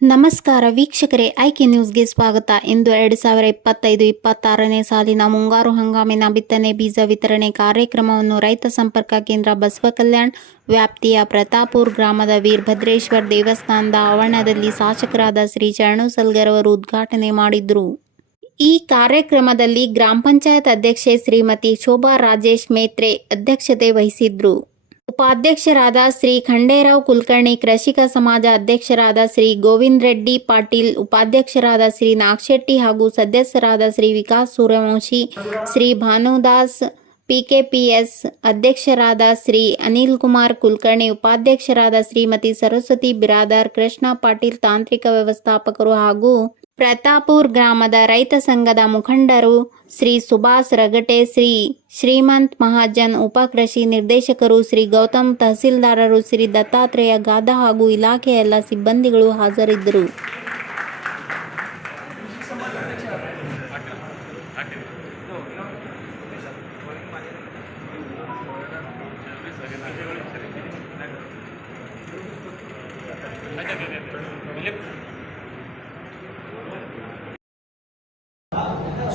ನಮಸ್ಕಾರ ವೀಕ್ಷಕರೇ ಆಯ್ಕೆ ನ್ಯೂಸ್ಗೆ ಸ್ವಾಗತ. ಇಂದು ಎರಡು ಸಾವಿರ ಇಪ್ಪತ್ತೈದು ಇಪ್ಪತ್ತಾರನೇ ಸಾಲಿನ ಮುಂಗಾರು ಹಂಗಾಮಿನ ಬಿತ್ತನೆ ಬೀಜ ವಿತರಣೆ ಕಾರ್ಯಕ್ರಮವನ್ನು ರೈತ ಸಂಪರ್ಕ ಕೇಂದ್ರ ಬಸವ ಕಲ್ಯಾಣ್, ವ್ಯಾಪ್ತಿಯ ಪ್ರತಾಪುರ್ ಗ್ರಾಮದ ವೀರಭದ್ರೇಶ್ವರ ದೇವಸ್ಥಾನದ ಆವರಣದಲ್ಲಿ ಶಾಸಕರಾದ ಶ್ರೀ ಚರಣು ಸಲ್ಗರ್ ಅವರು ಉದ್ಘಾಟನೆ ಮಾಡಿದರು. ಈ ಕಾರ್ಯಕ್ರಮದಲ್ಲಿ ಗ್ರಾಮ ಪಂಚಾಯತ್ ಅಧ್ಯಕ್ಷೆ ಶ್ರೀಮತಿ ಶೋಭಾ ರಾಜೇಶ್ ಮೇತ್ರೆ ಅಧ್ಯಕ್ಷತೆ ವಹಿಸಿದ್ರು. ಉಪಾಧ್ಯಕ್ಷರಾದ ಶ್ರೀ ಖಂಡೇರಾವ್ ಕುಲಕರ್ಣಿ, ಕೃಷಿಕ ಸಮಾಜ ಅಧ್ಯಕ್ಷರಾದ ಶ್ರೀ ಗೋವಿಂದ್ ರೆಡ್ಡಿ ಪಾಟೀಲ್, ಉಪಾಧ್ಯಕ್ಷರಾದ ಶ್ರೀ ನಾಗಶೆಟ್ಟಿ ಹಾಗೂ ಸದಸ್ಯರಾದ ಶ್ರೀ ವಿಕಾಸ್ ಸೂರ್ಯವಂಶಿ, ಶ್ರೀ ಭಾನುದಾಸ್ ಪಿಕೆಪಿಎಸ್ ಅಧ್ಯಕ್ಷರಾದ ಶ್ರೀ ಅನಿಲ್ ಕುಮಾರ್ ಕುಲಕರ್ಣಿ, ಉಪಾಧ್ಯಕ್ಷರಾದ ಶ್ರೀಮತಿ ಸರಸ್ವತಿ ಬಿರಾದಾರ್, ಕೃಷ್ಣ ಪಾಟೀಲ್ ತಾಂತ್ರಿಕ ವ್ಯವಸ್ಥಾಪಕರು ಹಾಗೂ ಪ್ರತಾಪೂರ್ ಗ್ರಾಮದ ರೈತ ಸಂಘದ ಮುಖಂಡರು ಶ್ರೀ ಸುಭಾಸ್ ರಗಟೆ, ಶ್ರೀ ಶ್ರೀಮಂತ್ ಮಹಾಜನ್ ಉಪ ಕೃಷಿ ನಿರ್ದೇಶಕರು, ಶ್ರೀ ಗೌತಮ್ ತಹಸೀಲ್ದಾರರು, ಶ್ರೀ ದತ್ತಾತ್ರೇಯ ಗಾದ ಹಾಗೂ ಇಲಾಖೆಯ ಎಲ್ಲ ಸಿಬ್ಬಂದಿಗಳು ಹಾಜರಿದ್ದರು.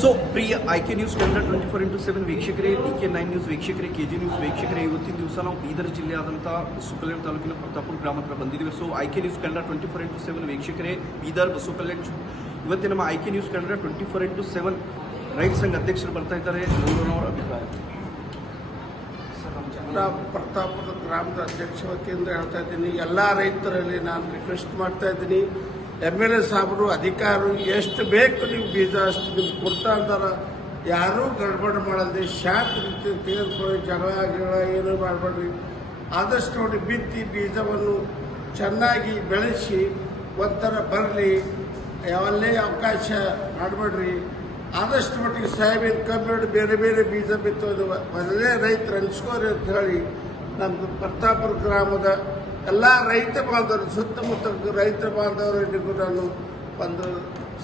So Priya I K news Kannada twenty four into seven ವೀಕ್ಷಕರೇ ಡಿ ಕೆ ನೈನ್ ನ್ಯೂಸ್ ವೀಕ್ಷಕರೇ ಕೆ ಜಿ ನ್ಯೂಸ್ ವೀಕ್ಷಕರೇ, ಇವತ್ತಿನ ದಿವಸ ನಾವು ಬೀದರ್ ಜಿಲ್ಲೆಯಾದಂಥ ಬಸವಕಲ್ಯಾಣ ತಾಲೂಕಿನ ಪ್ರತಾಪುರ ಗ್ರಾಮ ಹತ್ರ ಬಂದಿದ್ದೀವಿ. So I K news Kannada twenty four into seven ವೀಕ್ಷಕರೇ, ಬೀದರ್ ಬಸವಕಲ್ಯಾಣ ಇವತ್ತಿನ ನಮ್ಮ I K news Kannada twenty four into seven ರೈತ ಸಂಘ ಅಧ್ಯಕ್ಷರು ಬರ್ತಾ ಇದ್ದಾರೆ. ಅವ್ರ ಅಭಿಪ್ರಾಯ. ಪ್ರತಾಪುರ ಗ್ರಾಮದ ಅಧ್ಯಕ್ಷ ವತಿಯಿಂದ ಹೇಳ್ತಾ ಇದ್ದೀನಿ. ಎಲ್ಲ ರೈತರಲ್ಲಿ ನಾನು ರಿಕ್ವೆಸ್ಟ್ ಮಾಡ್ತಾ ಇದ್ದೀನಿ. ಎಂ ಎಲ್ ಎ ಸಾಹೇಬರು ಅಧಿಕಾರರು ಎಷ್ಟು ಬೇಕು ನೀವು ಬೀಜ ಅಷ್ಟು ನಿಮ್ಗೆ ಕೊಡ್ತಾ ಇದ್ದಾರೆ ಯಾರೂ ಗಡ್ಬಡಿ ಮಾಡಲ್ದೆ ಶಾಂತ ರೀತಿ ತೆಗೆದುಕೊಳ್ಳಿ, ಜಗಳ ಗಿಳ ಏನು ಮಾಡಬೇಡ್ರಿ. ಆದಷ್ಟು ನೋಡಿ ಬಿತ್ತಿ ಬೀಜವನ್ನು ಚೆನ್ನಾಗಿ ಬೆಳೆಸಿ ಒಂಥರ ಬರಲಿ ಯಾವಲ್ಲೇ ಅವಕಾಶ ಮಾಡಬೇಡ್ರಿ. ಆದಷ್ಟು ಮಟ್ಟಿಗೆ ಸಾಹೇಬಿನ ಕಮ್ಮಿ ಬೇರೆ ಬೇರೆ ಬೀಜ ಬಿತ್ತೋದು. ಮೊದಲೇ ರೈತರು ಅನ್ಸ್ಕೋರಿ ಅಂತ ಹೇಳಿ ನಮ್ಮದು ಪ್ರತಾಪುರ ಗ್ರಾಮದ ಎಲ್ಲ ರೈತ ಬಾಂಧವರು ಸುತ್ತಮುತ್ತ ರೈತ ಬಾಂಧವರಿಗೂ ನಾನು ಒಂದು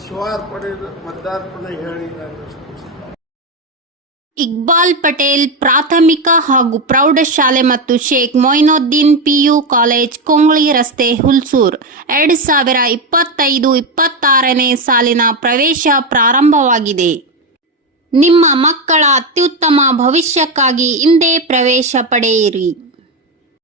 ಶಿವಾರ್ಪಣೆ ಮದ್ದಾರ್ಪಣೆ ಹೇಳಿ ನಾನು ಇಕ್ಬಾಲ್ ಪಟೇಲ್ ಪ್ರಾಥಮಿಕ ಹಾಗೂ ಪ್ರೌಢಶಾಲೆ ಮತ್ತು ಶೇಖ್ ಮೊಯ್ನುದ್ದೀನ್ ಪಿಯು ಕಾಲೇಜ್ ಕೊಂಗ್ಳಿ ರಸ್ತೆ ಹುಲ್ಸೂರ್. ಎರಡು ಸಾವಿರ ಇಪ್ಪತ್ತೈದು, ಇಪ್ಪತ್ತಾರನೇ ಸಾಲಿನ ಪ್ರವೇಶ ಪ್ರಾರಂಭವಾಗಿದೆ. ನಿಮ್ಮ ಮಕ್ಕಳ ಅತ್ಯುತ್ತಮ ಭವಿಷ್ಯಕ್ಕಾಗಿ ಹಿಂದೆ ಪ್ರವೇಶ ಪಡೆಯಿರಿ.